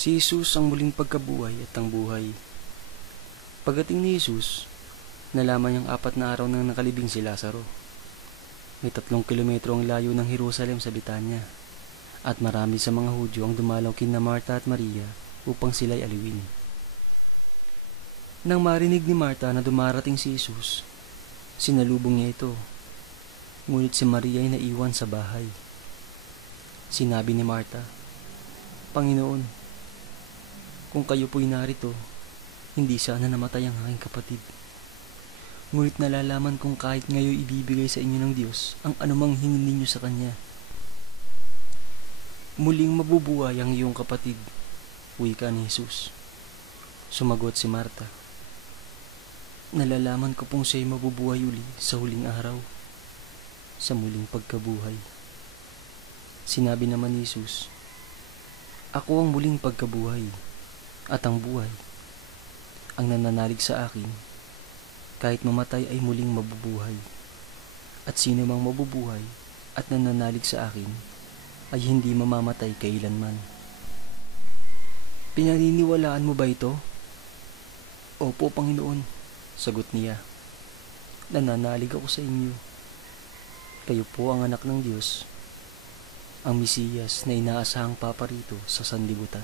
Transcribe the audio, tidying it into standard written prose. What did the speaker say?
Si Jesus ang muling pagkabuhay at ang buhay. Pagdating ni Jesus, nalaman niyang 4 na araw nang nakalibing si Lazaro. May 3 kilometro ang layo ng Jerusalem sa Betania, at marami sa mga Hudyo ang dumalaw kina Marta at Maria upang sila'y aliwin. Nang marinig ni Marta na dumarating si Jesus, sinalubong niya ito, ngunit si Maria ay naiwan sa bahay. Sinabi ni Marta, "Panginoon, kung kayo po'y narito, hindi sana namatay ang aking kapatid. Ngunit nalalaman kong kahit ngayon ibibigay sa inyo ng Diyos ang anumang hingin ninyo sa Kanya. Muling mabubuhay ang iyong kapatid," wika ni Jesus. Sumagot si Marta, "Nalalaman ko pong siya'y mabubuhay uli sa huling araw, sa muling pagkabuhay." Sinabi naman ni Jesus, "Ako ang muling pagkabuhay at ang buhay. Ang nananalig sa akin, kahit mamatay ay muling mabubuhay. At sino mang mabubuhay at nananalig sa akin, ay hindi mamamatay kailanman." "Pinaniniwalaan mo ba ito?" "Opo, Panginoon," sagot niya. "Nananalig ako sa inyo. Kayo po ang anak ng Diyos, ang Mesiyas na inaasahang paparito sa sanlibutan."